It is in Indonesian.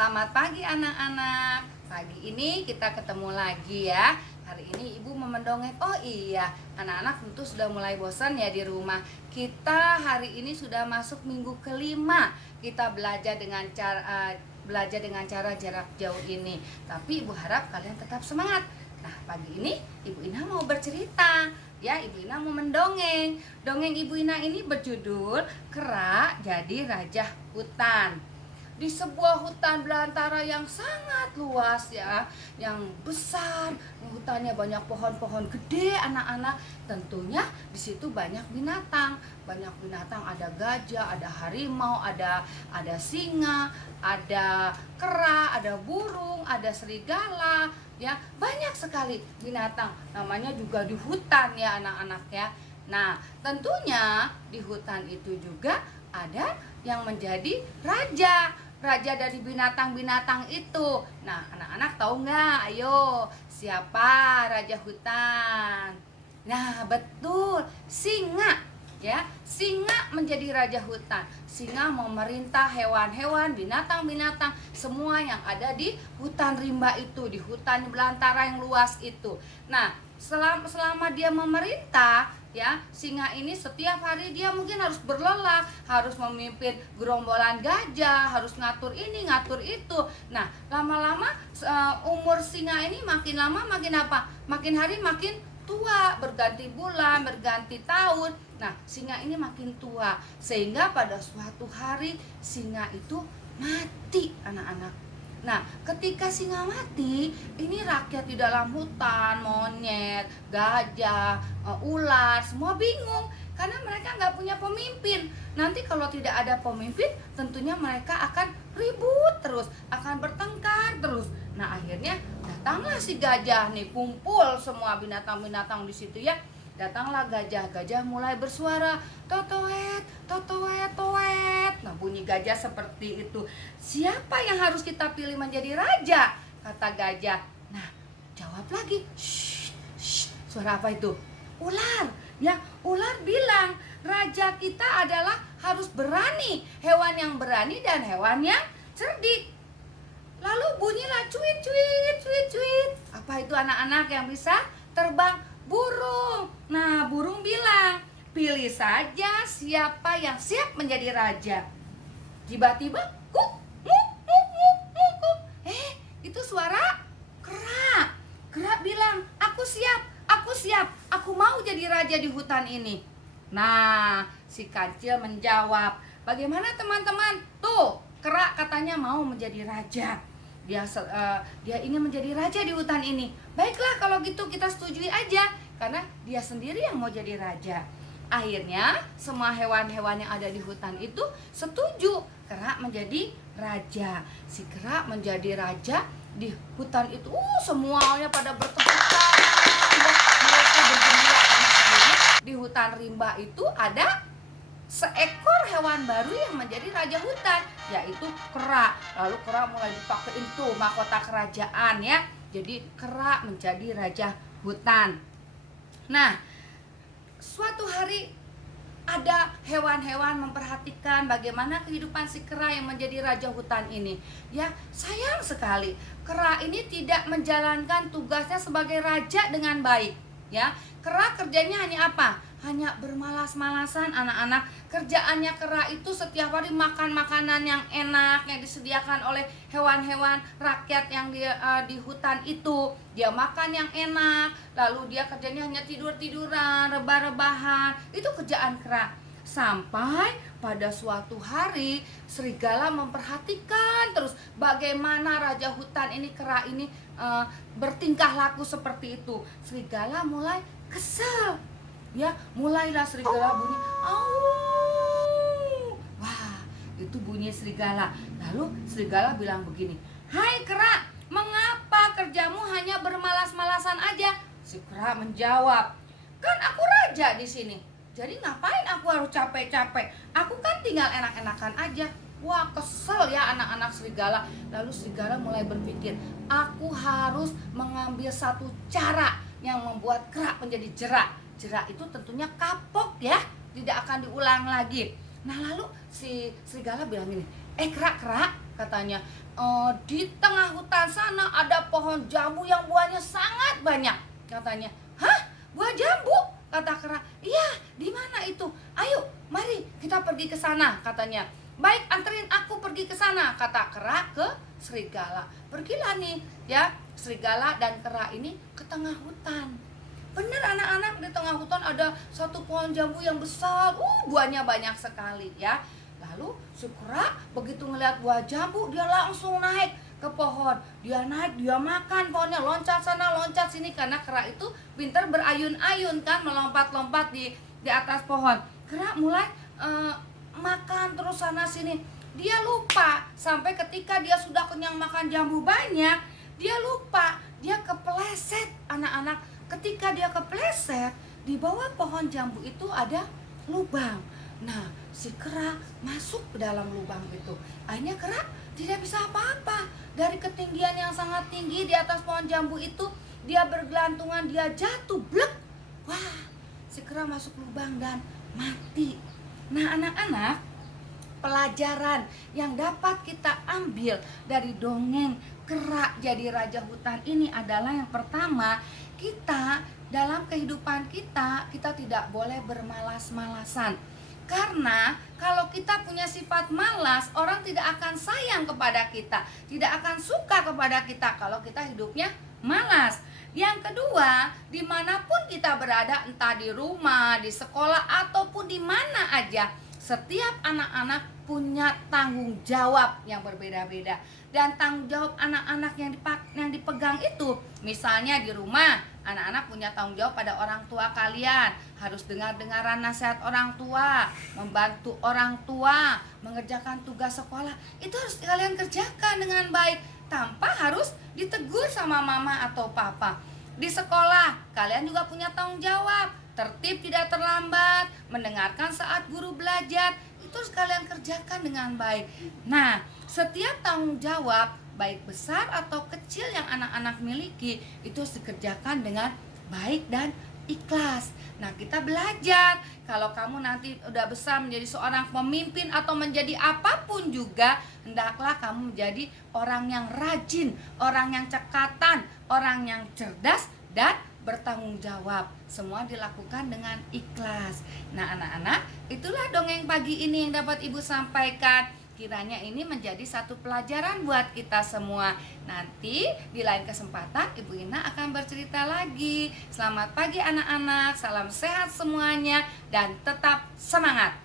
Selamat pagi anak-anak. Pagi ini kita ketemu lagi ya. Hari ini ibu mau mendongeng. Oh iya, anak-anak tentu sudah mulai bosan ya di rumah. Kita hari ini sudah masuk minggu kelima. Kita belajar dengan cara jarak jauh ini. Tapi ibu harap kalian tetap semangat. Nah, pagi ini Ibu Ina mau bercerita. Ya, Ibu Ina mau mendongeng. Dongeng Ibu Ina ini berjudul Kera Jadi Raja Hutan. Di sebuah hutan belantara yang sangat luas ya, yang besar, hutannya banyak pohon-pohon gede anak-anak. Tentunya di situ banyak binatang, ada gajah, ada harimau, ada singa, ada kera, ada burung, ada serigala, ya banyak sekali binatang. Namanya juga di hutan ya anak-anak ya. Nah, tentunya di hutan itu juga ada yang menjadi raja dari binatang-binatang itu. Nah, anak-anak tahu nggak? Ayo, siapa raja hutan? Nah, betul, singa. Ya, singa menjadi raja hutan. Singa memerintah hewan-hewan, binatang-binatang, semua yang ada di hutan rimba itu, di hutan belantara yang luas itu. Nah, selama dia memerintah, ya, singa ini setiap hari dia mungkin harus berlelah, harus memimpin gerombolan gajah, harus ngatur ini, ngatur itu. Nah, lama-lama umur singa ini makin lama makin apa? Makin hari makin tua, berganti bulan, berganti tahun. Nah, singa ini makin tua sehingga pada suatu hari singa itu mati, anak-anak. Nah, ketika singa mati, ini rakyat di dalam hutan, monyet, gajah, ular, semua bingung karena mereka nggak punya pemimpin. Nanti kalau tidak ada pemimpin, tentunya mereka akan ribut terus, akan bertengkar terus. Nah, akhirnya datanglah si gajah nih, kumpul semua binatang-binatang di situ ya. Datanglah gajah mulai bersuara, totoet, totoet, toet. Nah, bunyi gajah seperti itu. Siapa yang harus kita pilih menjadi raja? Kata gajah. Nah, jawab lagi. Shh, shh. Suara apa itu? Ular. Ya, ular bilang, raja kita adalah harus berani. Hewan yang berani dan hewan yang cerdik. Lalu bunyilah cuit, cuit, cuit, cuit. Apa itu anak-anak yang bisa terbang? Burung. Nah, burung bilang, pilih saja siapa yang siap menjadi raja. Tiba-tiba, kuk, muk, muk, muk, muk, kuk. Itu suara kera. Kera bilang, aku siap, aku mau jadi raja di hutan ini. Nah, si kancil menjawab, bagaimana teman-teman? Tuh, kera katanya mau menjadi raja. Dia ingin menjadi raja di hutan ini. Baiklah, kalau gitu kita setujui aja, karena dia sendiri yang mau jadi raja. Akhirnya semua hewan-hewan yang ada di hutan itu setuju kera menjadi raja. Si kera menjadi raja di hutan itu. Semuanya pada bertepuk tangan. Mereka bergembira karena di hutan rimba itu ada seekor hewan baru yang menjadi raja hutan, yaitu kera. Lalu kera mulai dipakai itu mahkota kerajaan ya. Jadi kera menjadi raja hutan. Nah, suatu hari ada hewan-hewan memperhatikan bagaimana kehidupan si kera yang menjadi raja hutan ini. Ya, sayang sekali kera ini tidak menjalankan tugasnya sebagai raja dengan baik. Ya, kera kerjanya hanya apa? Hanya bermalas-malasan anak-anak. Kerjaannya kera itu setiap hari makan makanan yang enak yang disediakan oleh hewan-hewan rakyat yang di hutan itu. Dia makan yang enak, lalu dia kerjanya hanya tidur-tiduran, rebah-rebahan. Itu kerjaan kera. Sampai pada suatu hari serigala memperhatikan terus bagaimana raja hutan ini, kera ini bertingkah laku seperti itu. Serigala mulai kesal. Ya, mulailah serigala bunyi, au. Wah, itu bunyi serigala. Lalu serigala bilang begini, hai kera, mengapa kerjamu hanya bermalas-malasan aja? Si kera menjawab, kan aku raja di sini, jadi ngapain aku harus capek-capek? Aku kan tinggal enak-enakan aja. Wah, kesel ya anak-anak serigala. Lalu serigala mulai berpikir, aku harus mengambil satu cara yang membuat kera menjadi jerak. Jerak itu tentunya kapok ya, tidak akan diulang lagi. Nah lalu si serigala bilang gini, kera, katanya, di tengah hutan sana ada pohon jambu yang buahnya sangat banyak, katanya. Hah, buah jambu? Kata kera. Iya, di mana itu? Ayo, mari kita pergi ke sana, katanya. Baik, anterin aku pergi ke sana, kata kera ke serigala. Pergilah nih ya serigala dan kera ini ke tengah hutan. Bener anak-anak, di tengah hutan ada satu pohon jambu yang besar, buahnya banyak sekali ya. Lalu si kera begitu ngeliat buah jambu, dia langsung naik ke pohon. Dia naik, dia makan pohonnya, loncat sana loncat sini, karena kera itu pintar berayun-ayun kan, melompat-lompat di atas pohon. Kera mulai makan terus sana sini. Dia lupa sampai ketika dia sudah kenyang makan jambu banyak, dia lupa, dia kepleset anak-anak. Ketika dia kepleset, di bawah pohon jambu itu ada lubang. Nah, si kera masuk ke dalam lubang itu. Akhirnya kera tidak bisa apa-apa. Dari ketinggian yang sangat tinggi di atas pohon jambu itu, dia bergelantungan, dia jatuh, blek. Wah, si kera masuk lubang dan mati. Nah, anak-anak, pelajaran yang dapat kita ambil dari dongeng kera jadi raja hutan ini adalah yang pertama, kita dalam kehidupan kita tidak boleh bermalas-malasan. Karena kalau kita punya sifat malas, orang tidak akan sayang kepada kita, tidak akan suka kepada kita kalau kita hidupnya malas. Yang kedua, dimanapun kita berada, entah di rumah, di sekolah, ataupun di mana aja, setiap anak-anak punya tanggung jawab yang berbeda-beda. Dan tanggung jawab anak-anak yang dipegang itu, misalnya di rumah, anak-anak punya tanggung jawab pada orang tua kalian. Harus dengar-dengaran nasihat orang tua, membantu orang tua, mengerjakan tugas sekolah. Itu harus kalian kerjakan dengan baik, tanpa harus ditegur sama mama atau papa. Di sekolah, kalian juga punya tanggung jawab, tertib, tidak terlambat, mendengarkan saat guru belajar. Itu harus kalian kerjakan dengan baik. Nah, setiap tanggung jawab, baik besar atau kecil yang anak-anak miliki, itu harus dikerjakan dengan baik dan ikhlas. Nah, kita belajar, kalau kamu nanti udah besar menjadi seorang pemimpin atau menjadi apapun juga, hendaklah kamu menjadi orang yang rajin, orang yang cekatan, orang yang cerdas dan bertanggung jawab. Semua dilakukan dengan ikhlas. Nah, anak-anak, itulah dongeng pagi ini yang dapat Ibu sampaikan. Kiranya ini menjadi satu pelajaran buat kita semua. Nanti di lain kesempatan Ibu Ina akan bercerita lagi. Selamat pagi anak-anak, salam sehat semuanya, dan tetap semangat.